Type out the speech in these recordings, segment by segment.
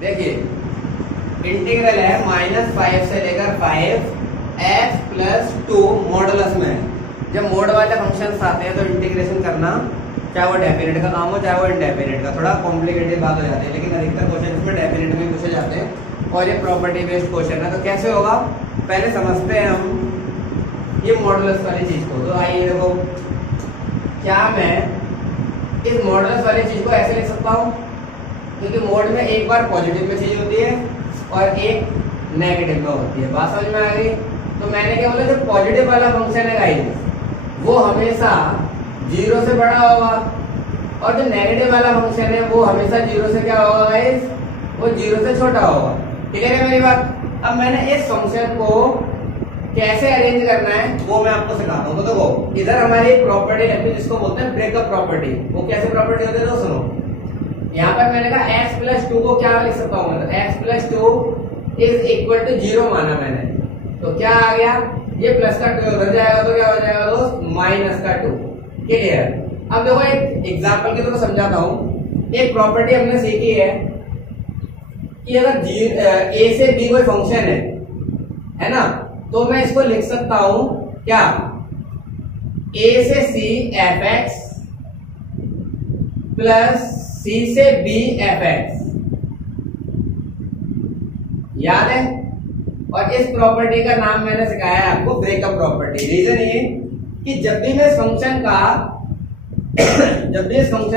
देखिए इंटीग्रल है -5 से लेकर 5 x प्लस 2 मॉडुलस में। जब मोड वाले फंक्शंस आते हैं तो इंटीग्रेशन करना, चाहे वो डेफिनेट का काम हो चाहे वो इनडेफिनेट का, थोड़ा कॉम्प्लिकेटेड बात हो जाती है, लेकिन अधिकतर क्वेश्चन में डेफिनेट में पूछे जाते हैं और ये प्रॉपर्टी बेस्ड क्वेश्चन है। तो कैसे होगा पहले समझते हैं हम ये मॉडुलस वाली चीज को। तो आइए देखो, क्या मैं इस मॉडुलस वाली चीज को ऐसे लिख सकता हूँ, क्योंकि मोड में एक बार पॉजिटिव में चीज होती है और एक नेगेटिव में होती है। बात समझ में आ गई? तो मैंने क्या बोला, जो पॉजिटिव वाला फंक्शन है गाइस वो हमेशा 0 से बड़ा होगा और जो नेगेटिव वाला फंक्शन है वो हमेशा 0 से क्या होगा गाइस, वो 0 से छोटा होगा। क्लियर है मेरी बात? अब मैंने इस फंक्शन को कैसे अरेंज करना है वो मैं आपको सिखाता हूँ। तो देखो इधर हमारी एक प्रॉपर्टी लगती है जिसको बोलते हैं ब्रेकअप प्रॉपर्टी। वो कैसे प्रॉपर्टी होती है तो सुनो, यहाँ पर मैंने कहा x प्लस 2 को क्या लिख सकता हूँ, तो x plus 2 is equal to 0 माना मैंने, तो क्या आ गया, ये प्लस का 2 उधर जाएगा तो क्या हो जाएगा दोस्त, माइनस का 2। क्लियर? अब देखो एक एग्जांपल के थ्रू समझाता हूँ। एक प्रॉपर्टी हमने सीखी है कि अगर a से b कोई फंक्शन है ना, तो मैं इसको लिख सकता हूं क्या, a से c f(x) प्लस c से b f(x), याद है? और इस प्रॉपर्टी का नाम मैंने सिखाया है आपको ब्रेकअप प्रॉपर्टी। रीजन ये कि जब भी मैं इस फंक्शन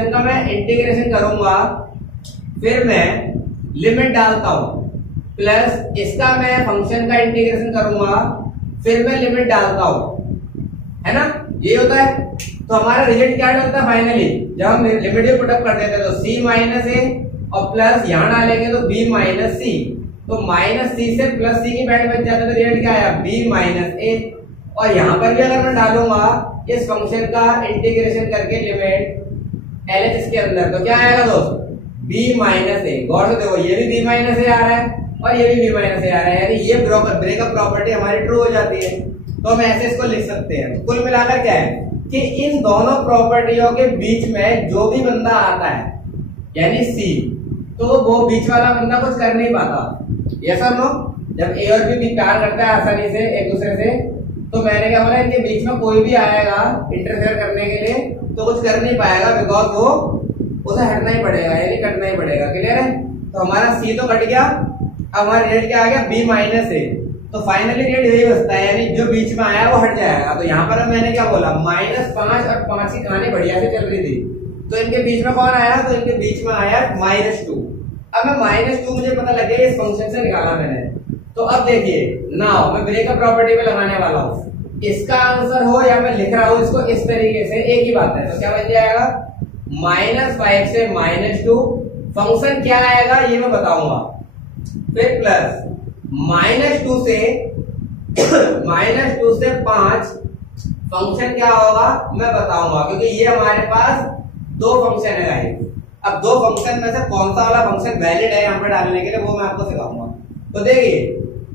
का मैं इंटीग्रेशन करूंगा, फिर मैं लिमिट डालता हूं, प्लस इसका मैं फंक्शन का इंटीग्रेशन करूंगा, फिर मैं लिमिट डालता हूं, है ना? ये होता है। तो हमारा रिजल्ट क्या होता है फाइनली, जब हम लिमिट पुटअप कर देते हैं तो c माइनस ए और प्लस यहां डालेंगे तो b माइनस सी, तो माइनस सी से प्लस सी की वैल्यू बच जाता है, तो रिजल्ट क्या आया, b माइनस ए। और यहां पर भी अगर मैं डालूंगा इस फंक्शन का इंटीग्रेशन करके लिमिट LHS के अंदर, तो क्या आएगा दोस्त, b माइनस ए। गौर से देखो, ये भी b माइनस ए आ रहा है और ये भी b माइनस ए आ रहा है, यानी ये ब्रेकअप प्रॉपर्टी हमारी ट्रू हो जाती है। तो हम ऐसे इसको लिख सकते हैं। कुल मिलाकर क्या है कि इन दोनों प्रॉपर्टियों के बीच में जो भी बंदा आता है यानी c, तो वो बीच वाला बंदा कुछ कर नहीं पाता। यस और नो? जब a और b प्यार करता है आसानी से एक दूसरे से, तो मैंने क्या बोला, इनके बीच में कोई भी आएगा इंटरफेयर करने के लिए तो कुछ कर नहीं पाएगा, बिकॉज वो उसे हटना ही पड़ेगा यानी कटना ही पड़ेगा। क्लियर है? तो हमारा c तो कट गया, अब हमारा रेट क्या आ गया, b माइनस ए। तो फाइनली रेट यही बचता है, यानी जो बीच में आया वो हट जाएगा। तो यहाँ पर मैंने क्या बोला, -5 और 5 की कहानी बढ़िया से चल रही थी, तो इनके बीच में कौन आया, तो इनके बीच में आया -2। अब मैं -2 मुझे पता लग गया इस फंक्शन से निकाला मैंने। तो अब देखिए नाउ मैं ब्रेकअप प्रॉपर्टी पे लगाने वाला हूँ, इसका आंसर हो या मैं लिख रहा हूँ इसको इस तरीके से, एक ही बात है। तो क्या बन जाएगा, -5 से -2, फंक्शन क्या आएगा ये मैं बताऊंगा, फिर प्लस -2 से 5 फंक्शन क्या होगा मैं बताऊंगा, क्योंकि ये हमारे पास दो फंक्शन है गाइस। अब दो फंक्शन में से कौन सा वाला फंक्शन वैलिड है यहाँ पे डालने के लिए वो मैं आपको सिखाऊंगा। तो देखिए,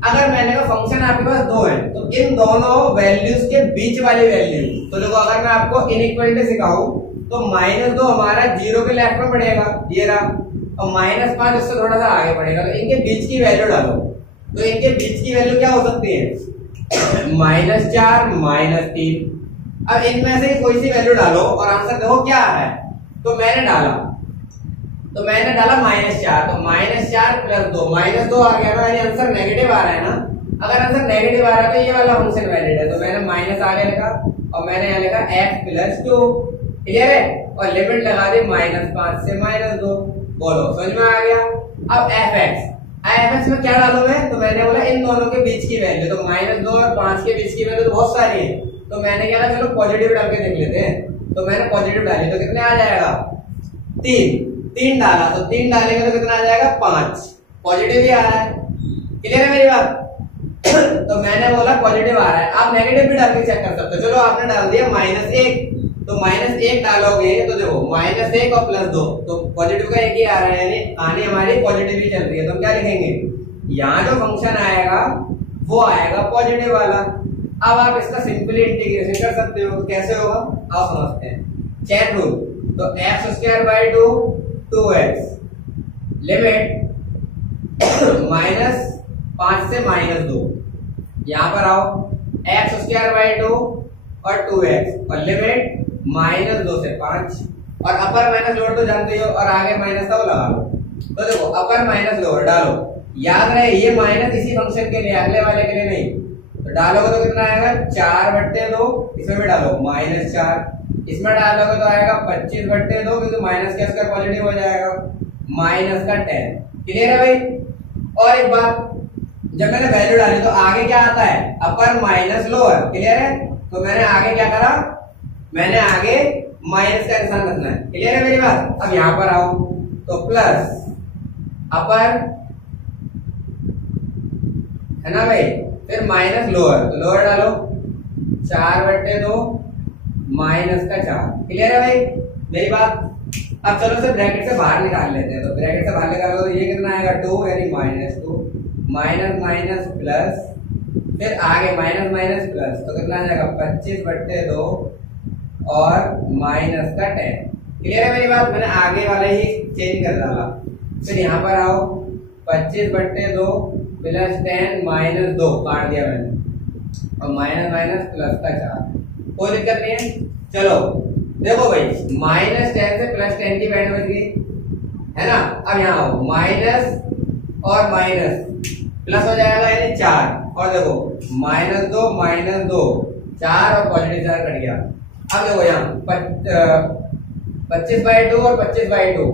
अगर मैंने कहा फंक्शन आपके पास दो है, तो इन दोनों वैल्यूज के बीच वाली वैल्यू, तो देखो अगर मैं आपको इनइक्वालिटी सिखाऊं तो -2 हमारा 0 के लेफ्ट में पड़ेगा, ये रहा, और -5 इससे थोड़ा सा आगे पड़ेगा। तो इनके बीच की वैल्यू डालो, तो इनके बीच की वैल्यू क्या हो सकती है, -4 -3। अब इनमें से कोई सी वैल्यू डालो और आंसर देखो क्या है। तो मैंने डाला -4, तो -4 प्लस 2, -2 आ गया ना, यानी आंसर नेगेटिव आ रहा है ना। अगर आंसर नेगेटिव आ रहा है तो ये वाला फंक्शन वैलिड है, तो मैंने माइनस आगे लिखा और मैंने यहाँ लिखा x प्लस 2। क्लियर है? और लिमिट लगा दी -5 से -2। बोलो समझ में आ गया? अब fx में क्या डालू मैं, तो मैंने बोला इन दोनों के बीच की वैल्यू, तो -2 और 5 के बीच की वैल्यू तो बहुत सारी है, तो मैंने क्या कहा चलो पॉजिटिव डाल के देख लेते हैं। तो मैंने पॉजिटिव डाली, तो कितने आ जाएगा, 3 डाला, तो 3 डालेंगे तो कितना आ जाएगा, 5। पॉजिटिव ही आ रहा है। क्लियर है मेरी बात? तो मैंने बोला पॉजिटिव आ रहा है, आप नेगेटिव भी डाल के चेक कर सकते हो। चलो आपने डाल दिया -1, तो -1 डालोगे तो देखो -1 और +2, तो पॉजिटिव का एक ही आ रहा है, यानी कहानी हमारी पॉजिटिव ही चल रही है। तो हम क्या लिखेंगे, यहाँ जो फंक्शन आएगा वो आएगा पॉजिटिव वाला। अब आप इसका सिंपली इंटीग्रेशन कर सकते हो। कैसे होगा आप समझते हैं, चेन रूल। तो x² 2 2x लिमिट -5 से -2, यहाँ पर आओ x² 2 और 2x और लिमिट -2 से 5 और अपर माइनस लोअर तो जानते हो और आगे माइनस का वो लगा लो। तो देखो अपर माइनस लोअर डालो, याद रहे ये माइनस इसी फंक्शन के लिए, अगले वाले के लिए नहीं। तो डालोगे तो कितना आएगा 4/2, इसमें भी डालो -4, इसमें डालोगे तो आएगा 25/2 क्योंकि माइनस का स्क्वायर पॉजिटिव हो जाएगा -10। क्लियर है भाई। और एक बात, जब मैंने वैल्यू डाली तो आगे क्या आता है अपर माइनस लोअर। क्लियर है। तो मैंने आगे क्या करा, मैंने आगे माइनस का निशान रखना है। क्लियर है मेरी बात। अब यहां पर आओ तो प्लस अपर है ना भाई, फिर माइनस लोअर, तो लोअर डालो 4/2 -4। क्लियर है भाई मेरी बात। अब चलो से ब्रैकेट से बाहर निकाल लेते हैं। तो ब्रैकेट से बाहर निकालो तो ये कितना आएगा 2 यानी -2 माइनस प्लस, फिर आगे माइनस प्लस तो कितना आ जाएगा 25/2 और -10। क्लियर है मेरी बात। मैंने आगे वाला ही चेंज कर डाला। फिर यहाँ पर आओ 25/2 प्लस 10 -2 काट दिया मैंने और माइनस प्लस का 4, कोई दिक्कत नहीं है। चलो देखो भाई -10 से +10 की वैल्यू बच गई है ना। अब यहाँ आओ माइनस और माइनस प्लस हो जाएगा यानी 4 और देखो -2 4 और पॉजिटिव 4 कट गया। अब देखो यहाँ 25/2 और 25/2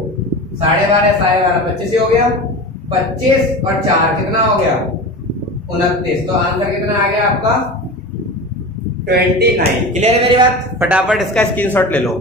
12.5 25 ही हो गया। 25 और 4 कितना हो गया 29। तो आंसर कितना आ गया आपका 29। क्लियर है मेरी बात। फटाफट इसका स्क्रीनशॉट ले लो।